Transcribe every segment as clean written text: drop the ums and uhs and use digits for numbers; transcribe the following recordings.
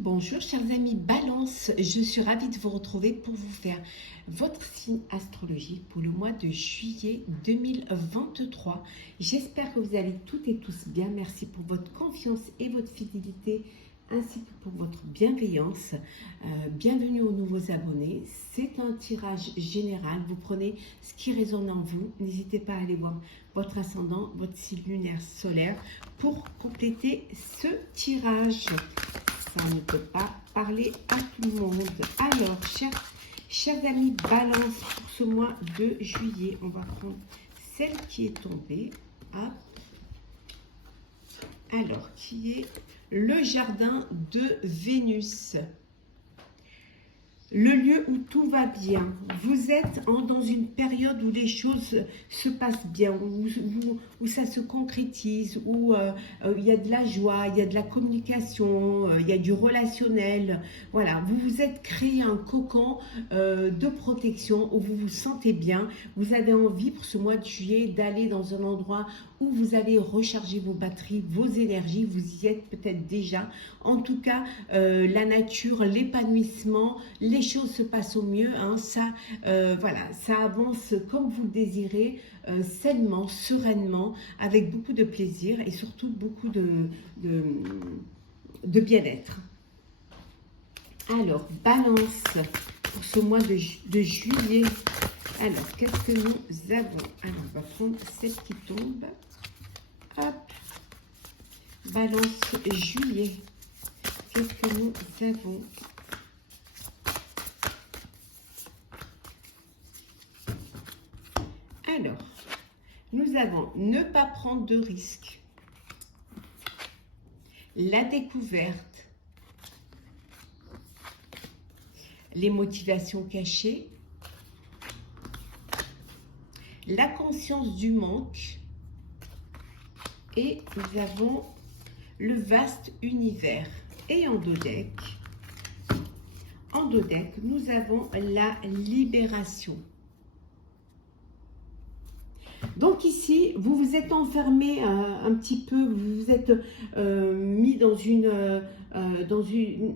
Bonjour chers amis Balance, je suis ravie de vous retrouver pour vous faire votre signe astrologique pour le mois de juillet 2023. J'espère que vous allez toutes et tous bien. Merci pour votre confiance et votre fidélité ainsi que pour votre bienveillance. Bienvenue aux nouveaux abonnés. C'est un tirage général. Vous prenez ce qui résonne en vous. N'hésitez pas à aller voir votre ascendant, votre signe lunaire solaire pour compléter ce tirage. Ça ne peut pas parler à tout le monde. Alors, chers amis Balance, pour ce mois de juillet, on va prendre celle qui est tombée. Hop. Alors, qui est le jardin de Vénus. Le lieu où tout va bien. Vous êtes dans une période où les choses se passent bien, où ça se concrétise, où il y a de la joie, il y a de la communication, il y a du relationnel. Voilà, vous vous êtes créé un cocon de protection où vous vous sentez bien. Vous avez envie pour ce mois de juillet d'aller dans un endroit où vous allez recharger vos batteries, vos énergies. Vous y êtes peut-être déjà. En tout cas, la nature, l'épanouissement, les choses se passent au mieux, hein, voilà, ça avance comme vous le désirez, sainement, sereinement, avec beaucoup de plaisir et surtout beaucoup de bien-être. Alors, Balance, pour ce mois de juillet, alors, qu'est-ce que nous avons? Alors, on va prendre celle qui tombe. Hop, Balance, juillet, qu'est-ce que nous avons? Alors, nous avons ne pas prendre de risques, la découverte, les motivations cachées, la conscience du manque et nous avons le vaste univers. Et en dos deck, nous avons la libération. Donc ici, vous vous êtes enfermé un petit peu, vous vous êtes mis dans une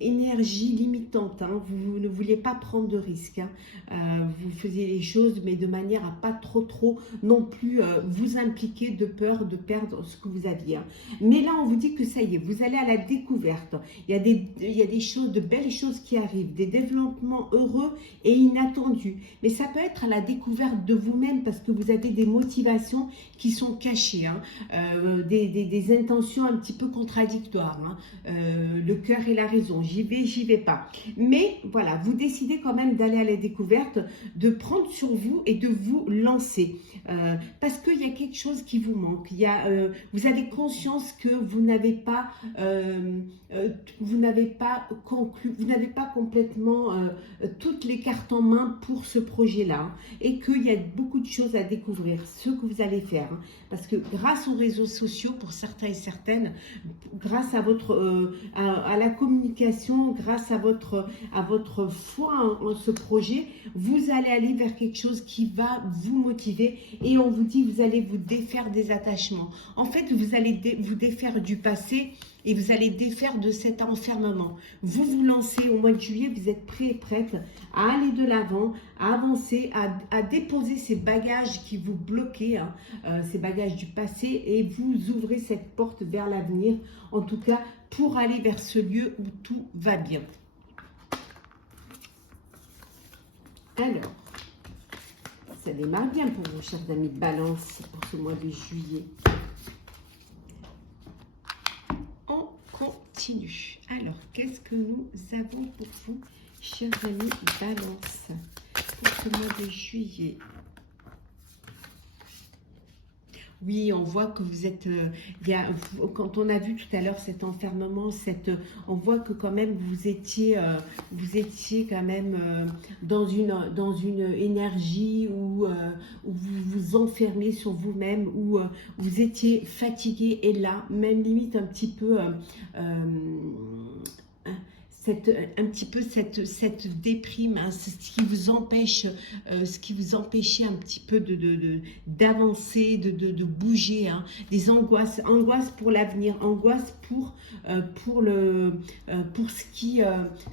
énergie limitante. Hein. Vous ne vouliez pas prendre de risques. Hein. Vous faisiez les choses, mais de manière à pas trop non plus vous impliquer de peur de perdre ce que vous aviez. Hein. Mais là, on vous dit que ça y est, vous allez à la découverte. Il y a des choses, de belles choses qui arrivent, des développements heureux et inattendus. Mais ça peut être à la découverte de vous-même parce que vous avez des motivations qui sont cachées, hein, des intentions un petit peu contradictoires, hein, le cœur et la raison, j'y vais pas. Mais voilà, vous décidez quand même d'aller à la découverte, de prendre sur vous et de vous lancer, parce qu'il y a quelque chose qui vous manque. Vous avez conscience que vous n'avez pas conclu, vous n'avez pas complètement toutes les cartes en main pour ce projet-là, hein, et qu'il y a beaucoup de choses à découvrir, ce que vous allez faire, hein, parce que grâce aux réseaux sociaux, pour certains et certaines, grâce à votre à la communication, grâce à votre foi en ce projet, vous allez aller vers quelque chose qui va vous motiver et on vous dit vous allez vous défaire des attachements. En fait, vous allez vous défaire du passé et vous allez défaire de cet enfermement. Vous vous lancez au mois de juillet, vous êtes prêts et prêtes à aller de l'avant, à avancer, à déposer ces bagages qui vous bloquaient, hein, ces bagages du passé, et vous ouvrez cette porte vers l'avenir, en tout cas pour aller vers ce lieu où tout va bien. Alors, ça démarre bien pour vous, chers amis de Balance, pour ce mois de juillet. On continue. Alors, qu'est-ce que nous avons pour vous, chers amis Balance, pour ce mois de juillet? Oui, on voit que vous êtes, quand on a vu tout à l'heure cet enfermement, on voit que quand même vous étiez quand même dans une énergie où vous vous enfermez sur vous-même, où vous étiez fatigué et là, même limite un petit peu, un petit peu cette déprime, hein, c'est ce qui vous empêchait un petit peu d'avancer, de bouger, hein, des angoisses pour l'avenir, angoisse pour ce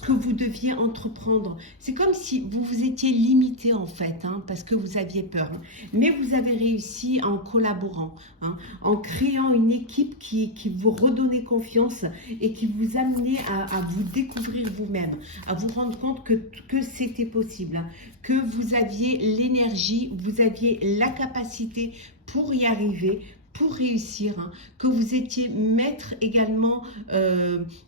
que vous deviez entreprendre. C'est comme si vous vous étiez limité en fait, hein, parce que vous aviez peur. Mais vous avez réussi en collaborant, hein, en créant une équipe qui vous redonnait confiance et qui vous amenait à vous découvrir vous-même, à vous rendre compte que c'était possible, hein, que vous aviez l'énergie, vous aviez la capacité pour y arriver, pour réussir, hein, que vous étiez maître également,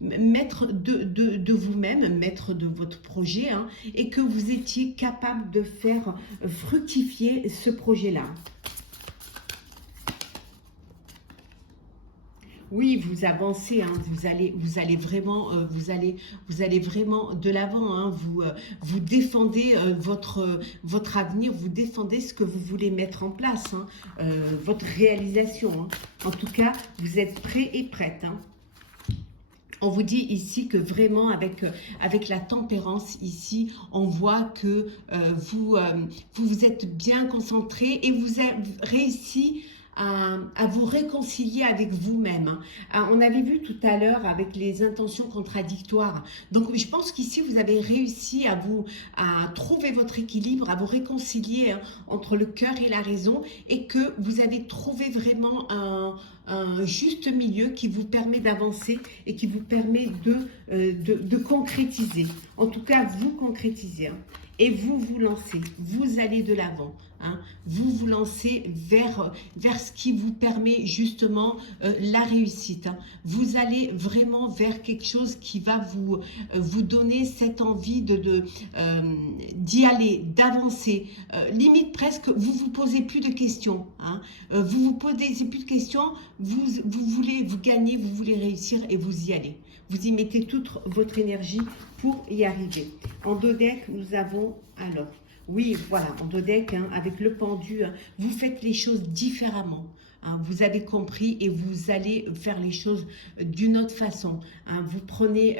maître de vous-même, maître de votre projet, hein, et que vous étiez capable de faire fructifier ce projet-là. Oui, vous avancez, hein, vous allez vraiment, vous allez vraiment de l'avant, hein, vous défendez votre avenir, vous défendez ce que vous voulez mettre en place, hein, votre réalisation, hein. En tout cas, vous êtes prêts et prêtes, hein. On vous dit ici que vraiment avec la tempérance ici, on voit que vous êtes bien concentré et vous avez réussi à vous réconcilier avec vous-même. On avait vu tout à l'heure avec les intentions contradictoires. Donc, je pense qu'ici, vous avez réussi à trouver votre équilibre, à vous réconcilier, hein, entre le cœur et la raison, et que vous avez trouvé vraiment un juste milieu qui vous permet d'avancer et qui vous permet de concrétiser. En tout cas, vous concrétisez, hein, et vous vous lancez, vous allez de l'avant, hein, vous vous lancez vers ce qui vous permet justement la réussite, hein. Vous allez vraiment vers quelque chose qui va vous donner cette envie d'y aller, d'avancer, limite presque vous vous posez plus de questions, hein. Vous vous posez plus de questions, vous voulez vous gagner, vous voulez réussir et vous y allez. Vous y mettez toute votre énergie pour y arriver. En dos deck, nous avons alors, oui, voilà, en dos deck, hein, avec le pendu, hein, vous faites les choses différemment, hein, vous avez compris et vous allez faire les choses d'une autre façon, hein. Vous prenez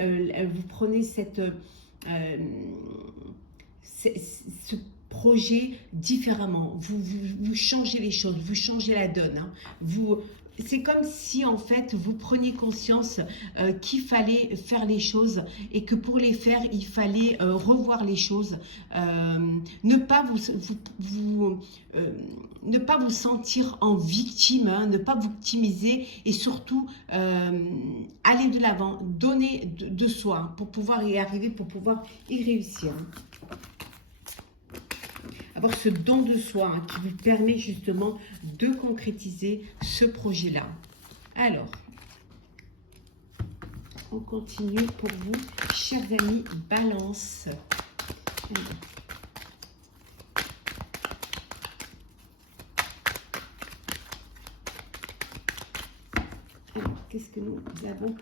ce projet différemment, vous changez les choses, vous changez la donne, hein. C'est comme si en fait vous preniez conscience qu'il fallait faire les choses et que pour les faire il fallait revoir les choses, ne pas ne pas vous sentir en victime, hein, ne pas vous victimiser et surtout aller de l'avant, donner de soi, hein, pour pouvoir y arriver, pour pouvoir y réussir, hein. Avoir ce don de soi, hein, qui vous permet justement de concrétiser ce projet-là. Alors, on continue pour vous, chers amis Balance. Alors, qu'est-ce que nous avons?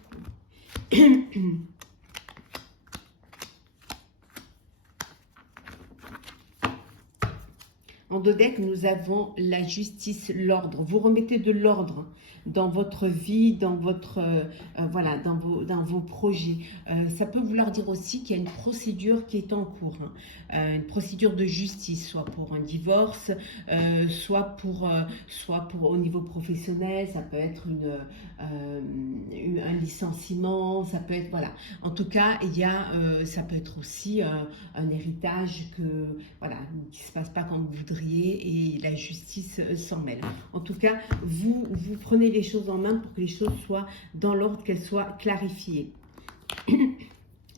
En dos deck, nous avons la justice, l'ordre. Vous remettez de l'ordre dans votre vie, dans votre voilà, dans vos projets. Ça peut vouloir dire aussi qu'il y a une procédure qui est en cours, hein. Une procédure de justice, soit pour un divorce, soit pour au niveau professionnel. Ça peut être un licenciement, ça peut être, voilà. En tout cas, il y a ça peut être aussi un héritage voilà, qui se passe pas comme vous voudriez et la justice s'en mêle. En tout cas, vous prenez les choses en main pour que les choses soient dans l'ordre, qu'elles soient clarifiées.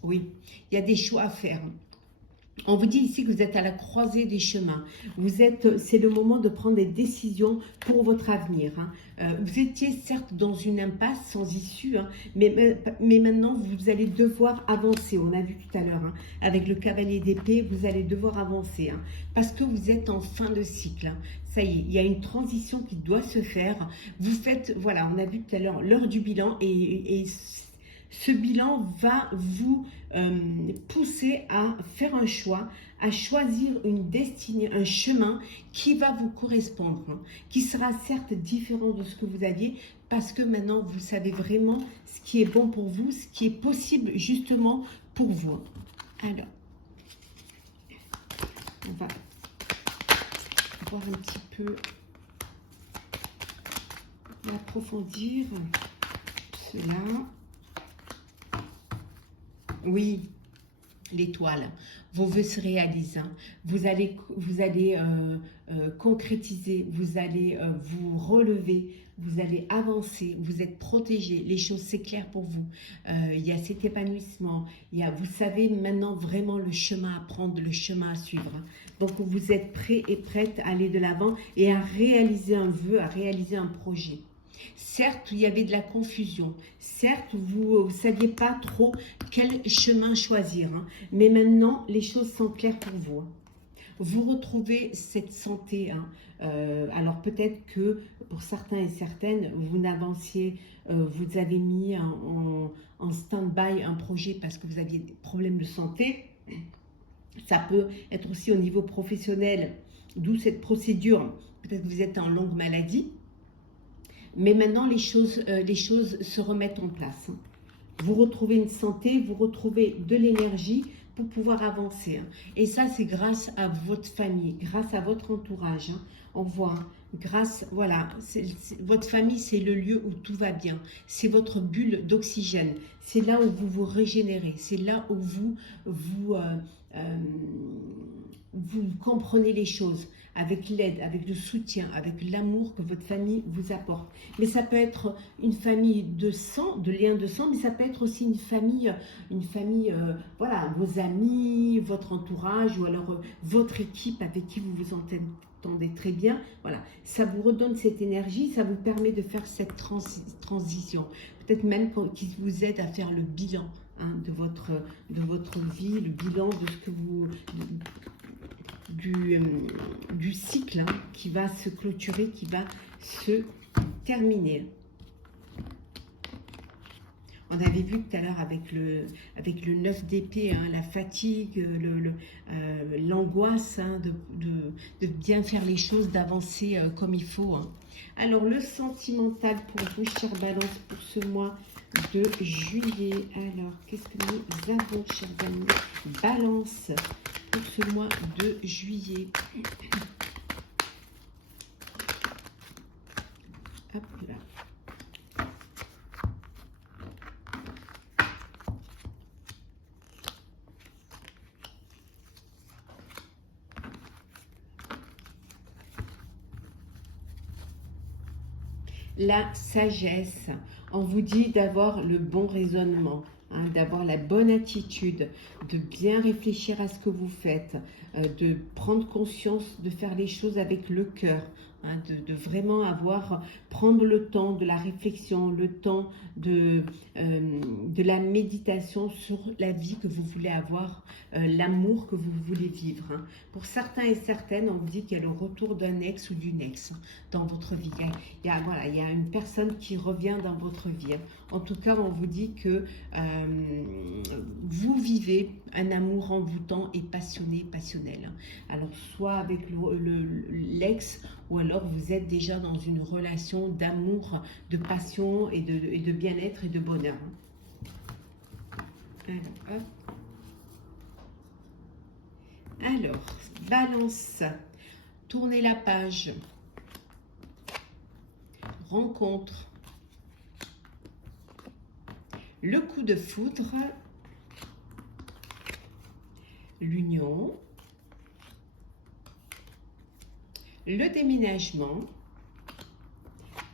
Oui, il y a des choix à faire. On vous dit ici que vous êtes à la croisée des chemins. C'est le moment de prendre des décisions pour votre avenir, hein. Vous étiez certes dans une impasse sans issue, hein, mais maintenant vous allez devoir avancer. On a vu tout à l'heure, hein, avec le cavalier d'épée, vous allez devoir avancer, hein, parce que vous êtes en fin de cycle, hein. Ça y est, il y a une transition qui doit se faire. Vous faites, voilà, on a vu tout à l'heure l'heure du bilan et ce bilan va vous pousser à faire un choix, à choisir une destinée, un chemin qui va vous correspondre, hein, qui sera certes différent de ce que vous aviez, parce que maintenant, vous savez vraiment ce qui est bon pour vous, ce qui est possible justement pour vous. Alors, on va voir un petit peu, approfondir cela. Oui, l'étoile, vos vœux se réalisent, hein. Vous allez concrétiser, vous allez vous relever, vous allez avancer, vous êtes protégé, les choses c'est clair pour vous. Il y a cet épanouissement, vous savez maintenant vraiment le chemin à prendre, le chemin à suivre, hein. Donc vous êtes prêt et prête à aller de l'avant et à réaliser un vœu, à réaliser un projet. Certes, il y avait de la confusion. Certes, vous ne saviez pas trop quel chemin choisir, hein. Mais maintenant, les choses sont claires pour vous, hein. Vous retrouvez cette santé, hein. Alors peut-être que pour certains et certaines, vous n'avanciez, vous avez mis en stand-by un projet parce que vous aviez des problèmes de santé. Ça peut être aussi au niveau professionnel, d'où cette procédure. Peut-être que vous êtes en longue maladie. Mais maintenant, les choses se remettent en place, hein. Vous retrouvez une santé, vous retrouvez de l'énergie pour pouvoir avancer, hein. Et ça, c'est grâce à votre famille, grâce à votre entourage, hein. On voit, voilà, votre famille, c'est le lieu où tout va bien. C'est votre bulle d'oxygène. C'est là où vous vous régénérez. C'est là où vous comprenez les choses avec l'aide, avec le soutien, avec l'amour que votre famille vous apporte. Mais ça peut être une famille de sang, de lien de sang, mais ça peut être aussi une famille, voilà, vos amis, votre entourage, ou alors votre équipe avec qui vous vous entendez très bien. Voilà, ça vous redonne cette énergie, ça vous permet de faire cette transition. Peut-être même qu'il vous aide à faire le bilan, hein, de votre vie, le bilan de ce que vous... du cycle, hein, qui va se clôturer, qui va se terminer. On avait vu tout à l'heure avec le 9 d'épée, hein, la fatigue, l'angoisse, hein, de bien faire les choses, d'avancer comme il faut, hein. Alors, le sentimental pour vous, chère Balance, pour ce mois de juillet. Alors, qu'est-ce que nous avons, chers amis Balance, pour ce mois de juillet? Hop là. La sagesse, on vous dit d'avoir le bon raisonnement, hein, d'avoir la bonne attitude, de bien réfléchir à ce que vous faites, de prendre conscience, de faire les choses avec le cœur, hein, de vraiment prendre le temps de la réflexion, le temps de la méditation sur la vie que vous voulez avoir, l'amour que vous voulez vivre, hein. Pour certains et certaines, on vous dit qu'il y a le retour d'un ex ou d'une ex dans votre vie. Voilà, il y a une personne qui revient dans votre vie. En tout cas, on vous dit que vous vivez un amour envoûtant et passionné, passionnel. Alors, soit avec l'ex, ou alors vous êtes déjà dans une relation d'amour, de passion et de bien-être et de bonheur. Alors, hop. Alors, Balance, tournez la page. Rencontre. Le coup de foudre. L'union. Le déménagement.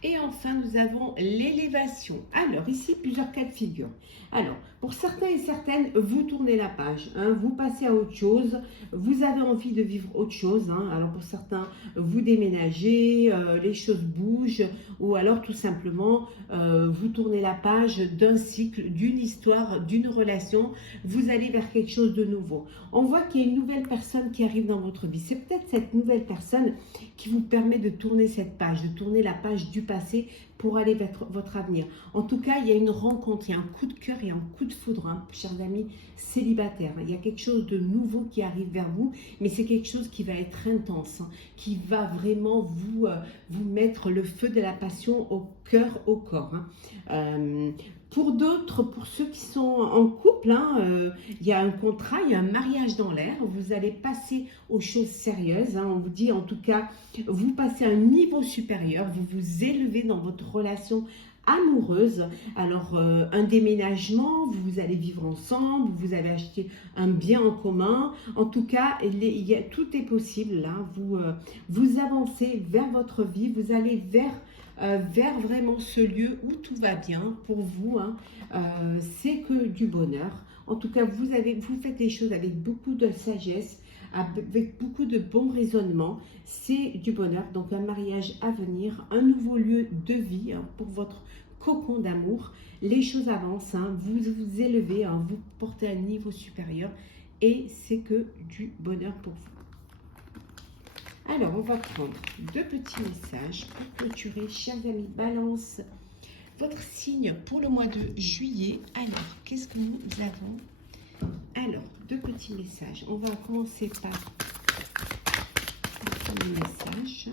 Et enfin, nous avons l'élévation. Alors, ici, plusieurs cas de figure. Alors, pour certains et certaines, vous tournez la page, hein, vous passez à autre chose, vous avez envie de vivre autre chose, hein. Alors, pour certains, vous déménagez, les choses bougent, ou alors tout simplement, vous tournez la page d'un cycle, d'une histoire, d'une relation, vous allez vers quelque chose de nouveau. On voit qu'il y a une nouvelle personne qui arrive dans votre vie. C'est peut-être cette nouvelle personne qui vous permet de tourner cette page, de tourner la page du passé pour aller vers votre avenir. En tout cas, il y a une rencontre, il y a un coup de cœur et un coup de foudre, hein, chers amis célibataires. Il y a quelque chose de nouveau qui arrive vers vous, mais c'est quelque chose qui va être intense, hein, qui va vraiment vous mettre le feu de la passion au cœur, au corps. Hein. Pour d'autres, pour ceux qui sont en couple, hein, il y a un contrat, il y a un mariage dans l'air. Vous allez passer aux choses sérieuses. Hein. On vous dit en tout cas, vous passez à un niveau supérieur, vous vous élevez dans votre relation amoureuse. Alors, un déménagement, vous allez vivre ensemble, vous allez acheter un bien en commun. En tout cas, tout est possible là. Vous avancez vers votre vie, vous allez vers vraiment ce lieu où tout va bien pour vous. Hein. C'est que du bonheur. En tout cas, vous faites les choses avec beaucoup de sagesse, avec beaucoup de bons raisonnements. C'est du bonheur. Donc, un mariage à venir, un nouveau lieu de vie, hein, pour votre cocon d'amour. Les choses avancent, hein, vous vous élevez, hein, vous portez un niveau supérieur et c'est que du bonheur pour vous. Alors, on va prendre 2 petits messages pour clôturer, chers amis Balance, votre signe pour le mois de juillet. Alors, qu'est-ce que nous avons? Alors, 2 petits messages. On va commencer par le premier message.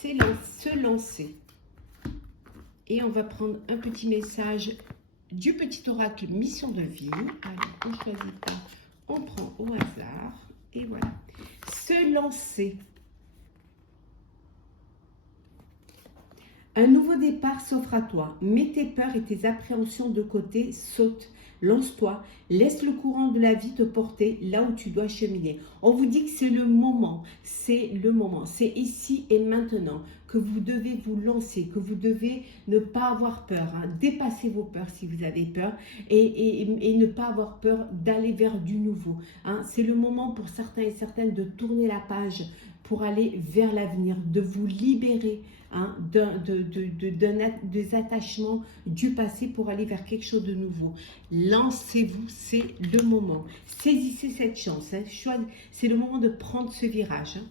C'est se lancer. Et on va prendre un petit message du petit oracle mission de vie. Alors, on ne choisit pas, on prend au hasard. Et voilà. Se lancer. Un nouveau départ s'offre à toi. Mets tes peurs et tes appréhensions de côté. Saute. Lance-toi. Laisse le courant de la vie te porter là où tu dois cheminer. On vous dit que c'est le moment. C'est le moment. C'est ici et maintenant que vous devez vous lancer, que vous devez ne pas avoir peur. Hein. Dépasser vos peurs si vous avez peur et ne pas avoir peur d'aller vers du nouveau. Hein. C'est le moment pour certains et certaines de tourner la page pour aller vers l'avenir, de vous libérer, hein, des attachements du passé pour aller vers quelque chose de nouveau. Lancez-vous, c'est le moment. Saisissez cette chance. Hein. C'est le moment de prendre ce virage. Hein.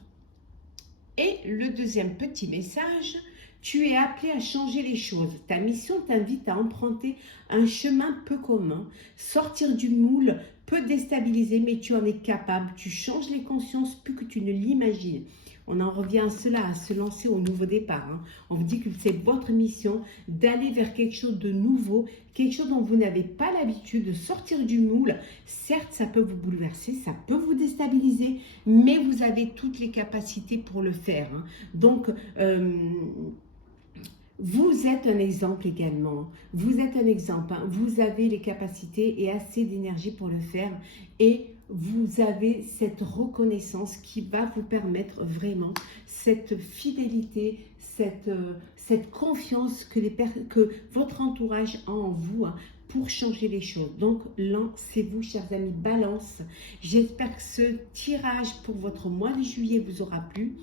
Et le deuxième petit message, tu es appelé à changer les choses. Ta mission t'invite à emprunter un chemin peu commun. Sortir du moule peut déstabiliser, mais tu en es capable. Tu changes les consciences plus que tu ne l'imagines. On en revient à cela, à se lancer au nouveau départ. Hein. On vous dit que c'est votre mission d'aller vers quelque chose de nouveau, quelque chose dont vous n'avez pas l'habitude, de sortir du moule. Certes, ça peut vous bouleverser, ça peut vous déstabiliser, mais vous avez toutes les capacités pour le faire. Hein. Donc, vous êtes un exemple également. Vous êtes un exemple. Hein. Vous avez les capacités et assez d'énergie pour le faire. Et vous avez cette reconnaissance qui va vous permettre vraiment cette fidélité, cette confiance que votre entourage a en vous, hein, pour changer les choses. Donc, lancez-vous, chers amis Balance. J'espère que ce tirage pour votre mois de juillet vous aura plu.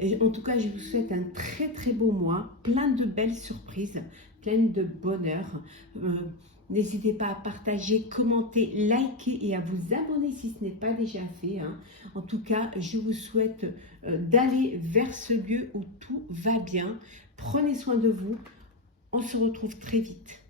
Et en tout cas, je vous souhaite un très très beau mois, plein de belles surprises, plein de bonheur. N'hésitez pas à partager, commenter, liker et à vous abonner si ce n'est pas déjà fait. Hein. En tout cas, je vous souhaite d'aller vers ce lieu où tout va bien. Prenez soin de vous. On se retrouve très vite.